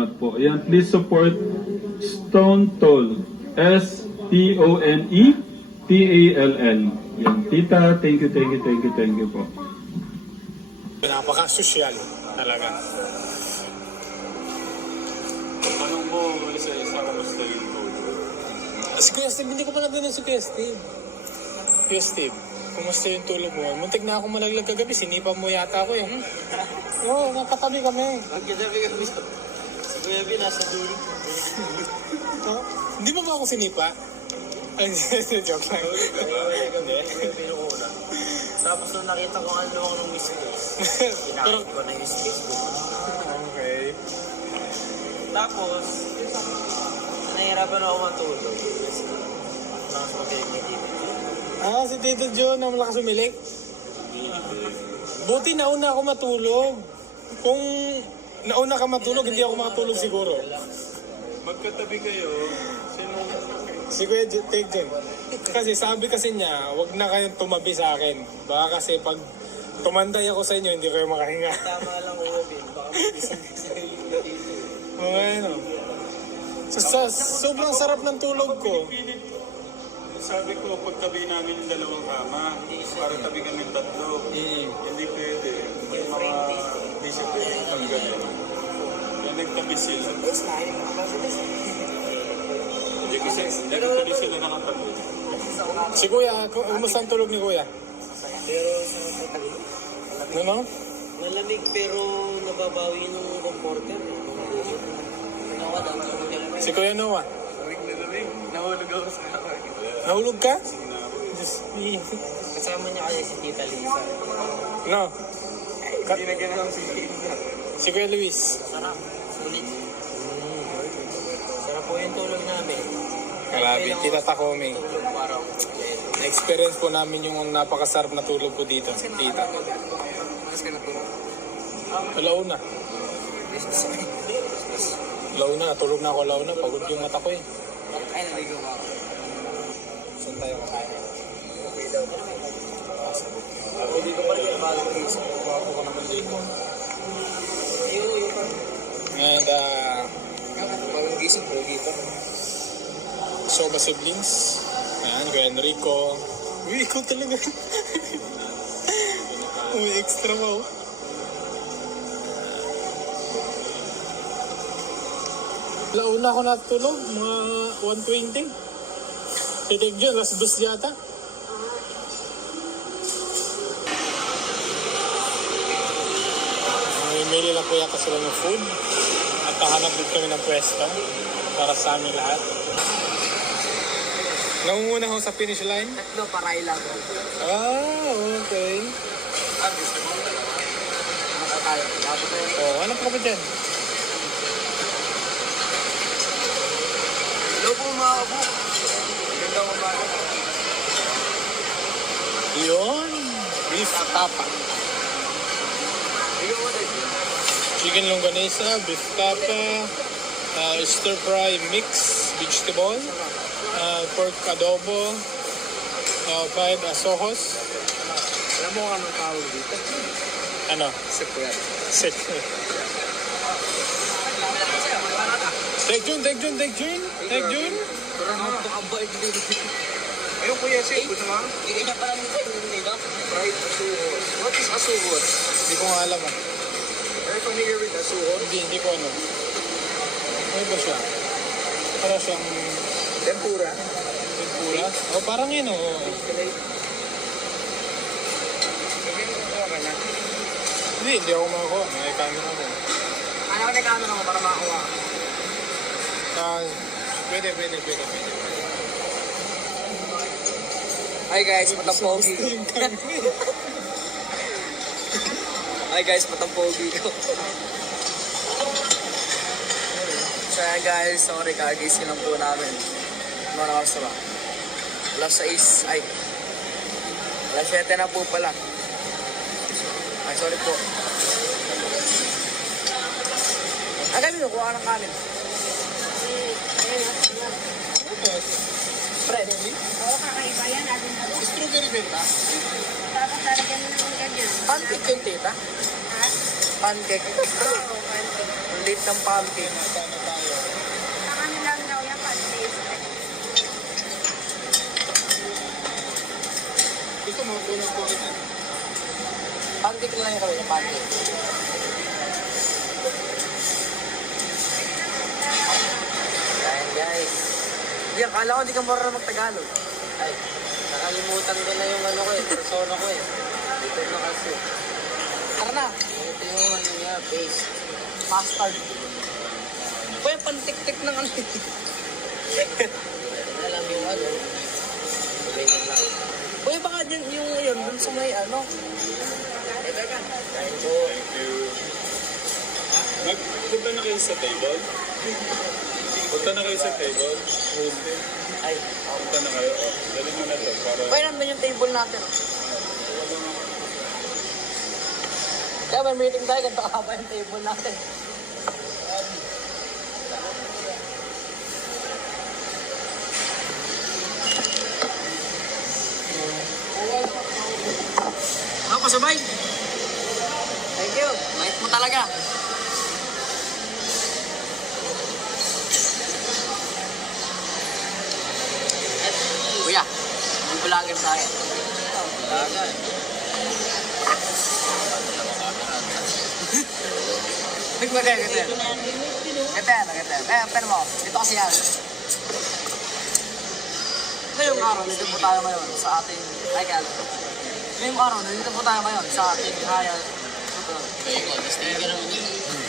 salamat po. Ayan, please support Stone Toll. S-T-O-N-E-T-A-L-L. Yan, tita, thank you, thank you, thank you, thank you po. Napaka-sosyal talaga. Tanong mo, isa-isa kamusta yung tulog? Si Kuya Steve, hindi ko pa Kuya Steve. Kuya Steve, kumusta yung tulog mo? Muntik na ako malaglag kagabi, sinipa mo yata ako eh. Oo, oh, nakatabi kami. Magkatabi kami sa... Kuya B, nasa dulo. Oh, Hindi mo ba ako sinipa? Ay, joke lang. Pinukuna. Tapos nung nakita ko ang luwang ng Pero, kinakit ko na yung space ko. okay. Tapos, nahihirapan ako matulog. Kasi, nasa mabilig ni Tito. Ah, si Tito John na malakas umilik. Buti nauna ako matulog. Kung nauna ka matulog, hindi ako makatulog siguro. Magkatabi kayo, sino Si Kuya J- Take Jen. Kasi sabi kasi niya, wag na kayong tumabi sa akin. Baka kasi pag tumanday ako sa inyo, hindi kayo makahinga. Tama lang Kuya B, baka magising ka sa iyo. Okay, no? So, sa, sobrang sarap ng tulog ko. pilit? Sabi ko, pagtabi namin yung dalawang kama, para tabi kami tatlo. Hindi pwede. May mga discipline kang gano'n. Kaya nagtabi sila. Yes, yung mga Hindi kasi, hindi ko tuloy sila nakatabi. Si Kuya, ku- kumusta ang tulog ni Kuya? Pero sa matagal, Ano, no? malamig pero nababawi ng comforter. Si Kuya Noah. Lamig na lamig. Nahulog ako sa kamay. Nahulog ka? Diyos me. Kasama niya kasi si Tita Lisa. No? Ka- Hindi na ganun si Tita. si Kuya Luis. Sarap. Sulit. Sarap po yung tulog namin. Grabe, kita takoming. Tulog parang Na-experience po namin yung napakasarap na tulog ko dito. Tita. Mas ka na tulog. Alauna. Alauna, tulog na ako alauna. Pagod yung mata ko eh. Ay, naligo mo ako. Saan tayo kakain? Ako dito pa rin bago gising. Bago ko naman dito. And, uh, Bagong gising po dito. Soba siblings. Ayan, Kuya Enrico. Uy, ikaw talaga. Uy, extra mo. Launa ako natulog, mga 120. Titig dyan, last dos yata. Mamimili lang po yata sila ng food. At hahanap din kami ng pwesto para sa amin lahat. Nangunguna ako sa finish line. Tatlo para ilang. Ah, okay. Ah, gusto mo? Nakakaya. Dapat na yun. Oh, ano pa ba dyan? Hello po mga kabuk. Ganda ko ba? Yun. Beef tapa. Ikaw mo na Chicken longganisa, beef tapa, uh, stir fry mix, vegetable, uh, pork adobo, uh, five asojos. Alam mo anong tawag dito? Ano? Sepuyan. Sick. Take Jun, take Jun, take Jun, take Jun. Pero napakabait dito. Ayun kuya, save ko naman. Hindi na parang dito. Fried asuhot. What is asuhot? Hindi ko nga alam ah. Asuhot? Hindi, hindi ko ano. Ano ba siya? Para siyang Tempura. tempura. O parang yun oh. Hindi, hindi ako makakuha. May camera ko. Ano ka nagkano naman para makakuha? Ah, pwede, pwede, pwede, pwede. Hi guys, kami. Hi guys, matang-pogi ko. Yan guys, sorry kagising lang po namin. Ano na oras ba? Alas 6, ay. Alas 7 na po pala. Ay, sorry po. Ang kami kuha ng kanin. Fred. Oo, kakaiba yan. Strawberry ba ba? Tapos lalagyan mo ng ganyan. Pancake yung tita? Ha? Pancake. Oo, pancake. Ang ng pumpkin. Sana tayo. Sa kanilang daw yan, pancake. Mga kulang ko. Pancake lang yung kami, pancake. Ayan guys. Hindi, akala ko hindi ka marunong mag-Tagalog. Ay, nakalimutan ko na yung ano ko eh, persona ko eh. Dito na kasi. Tara na, Ito yung ano niya, base. mustard. Uy, pantik-tik ng ano. Alam yung ano. Ganyan lang. Uy, baka dyan yung yun, dun sa may ano. Ito ka. Kain ko. Thank you. Magpunta na kayo sa table? Punta na kayo sa table? Ay, Punta na kayo. Oh, dali mo na to para... Uy, nandun yung table natin. Kaya may meeting tayo, ganito kahaba yung table natin. Ako, sabay. Thank you. Bait mo talaga. Kuya, bubulagin tayo. lagan. Big bagay, ganda yan. Ganda yan, ganda yan. Eh, pero mo, dito kasi yan. Ngayong araw, nandito po tayo ngayon sa ating, kaya, ngayong araw, nandito po tayo ngayon sa ating haya. Kayo ko, tapos tingin ka naman yun.